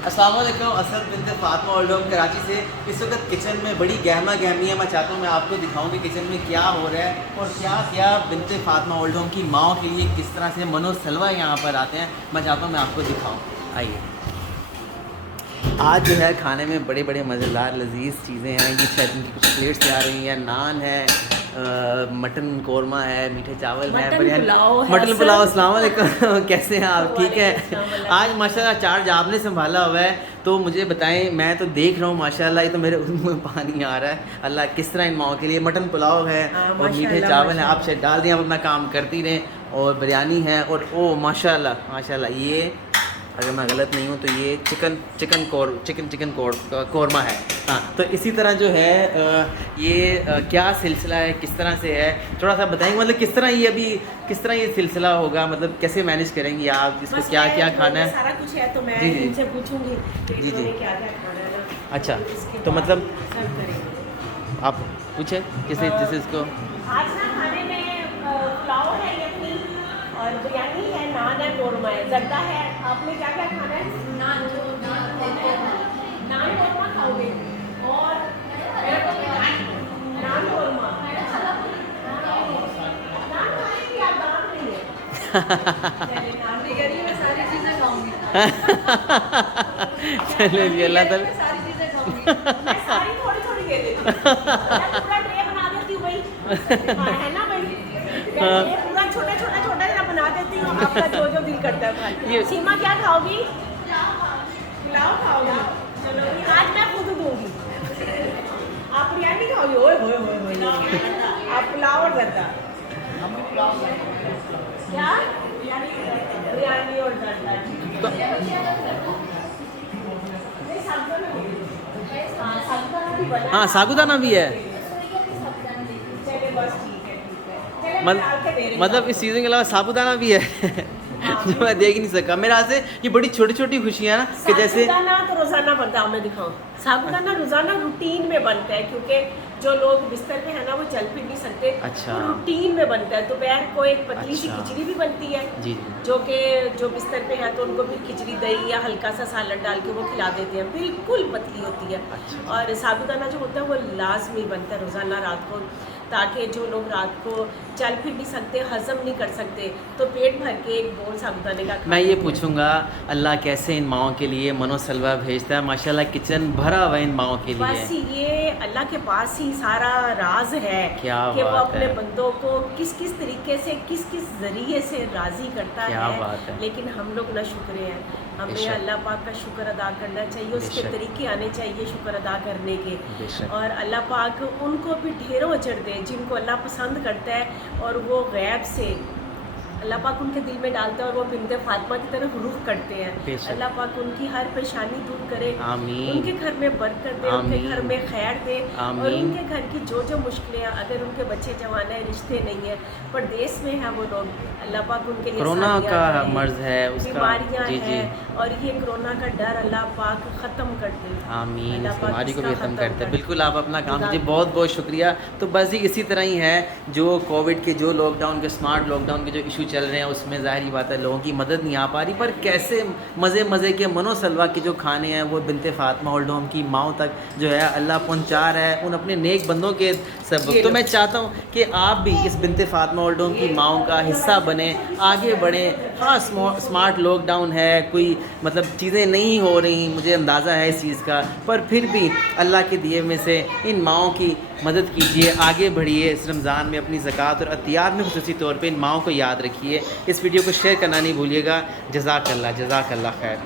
अस्सलाम वालेकुम। Asad बिनते Fatima old home Karachi से इस वक्त किचन में बड़ी गहमा गहमी है। मैं चाहता हूँ मैं आपको दिखाऊँ कि किचन में क्या हो रहा है और क्या क्या बिनते फातिमा ओल्ड होम की माओ के लिए किस तरह से मनो सलवा यहाँ पर आते हैं। मैं चाहता हूँ मैं आपको दिखाऊँ। आइए, आज जो है खाने में बड़े बड़े मज़ेदार लजीज चीज़ें हैं। ये शायद इनकी कुछ प्लेट्स तैयार हुई हैं। नान है, मटन कौरमा है, मीठे चावल है, बिरयानी, मटन पुलाव। अस्सलाम वालेकुम कैसे हैं आप? ठीक है। आज माशाल्लाह चार्ज आपने संभाला हुआ है, तो मुझे बताएं। मैं तो देख रहा हूँ माशाल्लाह, ये तो मेरे मुंह में पानी आ रहा है। अल्लाह किस तरह इन माओ के लिए मटन पुलाव है और मीठे चावल हैं। आप शायद डाल दें, आप अपना काम करती रहें। और बिरयानी है और ओ माशाल्लाह माशाल्लाह, ये अगर मैं गलत नहीं हूँ तो ये चिकन कौरमा है। हाँ, तो इसी तरह जो है ये क्या सिलसिला है, किस तरह से है, थोड़ा सा बताएंगे। मतलब किस तरह ये अभी किस तरह ये सिलसिला होगा, मतलब कैसे मैनेज करेंगे आप, इसको क्या क्या खाना है? सारा कुछ है तो मैं इनसे पूछूंगी जी जी क्या क्या खाना है ना। अच्छा, तो मतलब आप पूछे किसी जिसे इसको। आज ना खाने में पुलाव है, यखनी और बिरयानी है, नान है, कौरमा है, जर्दा है। आपने क्या क्या खाना है? नान कौरमा खाओगे और नान कौरमा नान खाने की आप दाम नहीं है। नान भी करिए, मैं सारी चीज़ें खाऊंगी। चलिए जी, अल्लाह ताला सारी चीज़ें खाऊंगी। मैं सारी थोड़ी थोड़ी दे देती हूँ। मैं पूरा ट्रे बना देती हूँ भाई। हाँ, है ना भाई? मैं पूरा छोटा छोटा छोटा सा बना देती हूँ। आपका जो जो दिल करता है खाने। सीमा क्या खाओगी? पुलाव खाओगी? चलो, आज मैं खुद दूंगी। आप बिरयानी खाओगी? ओए होए होए होए। आप पुलाव और जर्दा। क्या? बिरयानी और जर्दा। हाँ, साबूदाना भी है। चलिए बस ठीक है, ठीक है। मतलब इस सीज़न के अलावा साबूदाना भी है जो मैं देख ही नहीं सका। मेरे हाथ से ये बड़ी छोटी छोटी खुशियाँ ना कि जैसे साबूदाना तो रोजाना बनता है। मैं दिखाऊं, साबूदाना रोजाना रूटीन में बनता है, क्योंकि जो लोग बिस्तर पे है ना वो चल फिर नहीं सकते। अच्छा। तो रूटीन में बनता है। दोपहर को एक पतली सी अच्छा। खिचड़ी भी बनती है। जी जो बिस्तर पे है तो उनको फिर खिचड़ी, दही या हल्का सा सालन डाल के वो खिला देते हैं, बिल्कुल पतली होती है। अच्छा। और साबूदाना जो होता है वो लाजमी बनता है रोजाना रात को, ताकि जो लोग रात को चल फिर नहीं सकते, हजम नहीं कर सकते, तो पेट भर के एक बोल साबूदाने का। मैं ये पूछूंगा, अल्लाह कैसे इन माओं के लिए मनो सलवा भेजता है? माशाल्लाह किचन भरा हुआ इन माओं के लिए। बस ये अल्लाह के पास ही सारा राज है क्या कि वो बात अपने है। बंदों को किस किस तरीके से, किस किस जरिए से राजी करता क्या है। बात है। लेकिन हम लोग ना शुक्र हैं, हमें बेशक। अल्लाह पाक का शुक्र अदा करना चाहिए, उसके बेशक। तरीके आने चाहिए शुक्र अदा करने के। बेशक। और अल्लाह पाक उनको भी ढेरों अजर दे जिनको अल्लाह पसंद करता है और वो गैब से अल्लाह पाक उनके दिल में डालता है और वो बिनते फातिमा की तरफ रुख करते हैं। बेशक। अल्लाह पाक उनकी हर परेशानी दूर करे, आमीन। उनके घर में बरकत दे, उनके घर में खैर दे। और आमीन। उनके घर की जो जो मुश्किलें हैं, अगर उनके बच्चे जवान है, रिश्ते नहीं है, परदेश में है वो लोग, अल्लाह पाक उनके लिए कोरोना सादियात का करे, मर्ज है, उसका बीमारियां जी जी हैं, और ये कोरोना का डर अल्लाह पाक ख़त्म कर दे। आमीन। अल्लाह इस पाक बीमारी को भी इसका ख़त्म ख़त्म करते हैं। कर बिल्कुल, आप अपना काम खुदा कीजिए। बहुत बहुत शुक्रिया। तो बस जी इसी तरह ही है, जो कोविड के, जो लॉकडाउन के, स्मार्ट लॉकडाउन के जो इशू चल रहे हैं, उसमें ज़ाहिर बात है लोगों की मदद नहीं आ पा रही, पर कैसे मज़े के मनो सलवा के जो खाने हैं वो बिनते फातिमा ओल्ड होम की माओ तक जो है अल्लाह पहुँचा रहा है उन अपने नेक बंदों के सबब। तो मैं चाहता हूँ कि आप भी इस बिनते फातिमा ओल्ड होम की माओ का हिस्सा बने, आगे बढ़ें। हाँ, स्मार्ट लॉकडाउन है, कोई मतलब चीज़ें नहीं हो रही, मुझे अंदाज़ा है इस चीज़ का, पर फिर भी अल्लाह के दिए में से इन माओं की मदद कीजिए, आगे बढ़िए। इस रमज़ान में अपनी ज़कात और अतियात में ख़ुसूसी तौर पे इन माओं को याद रखिए। इस वीडियो को शेयर करना नहीं भूलिएगा। जज़ाकल्लाह खैर।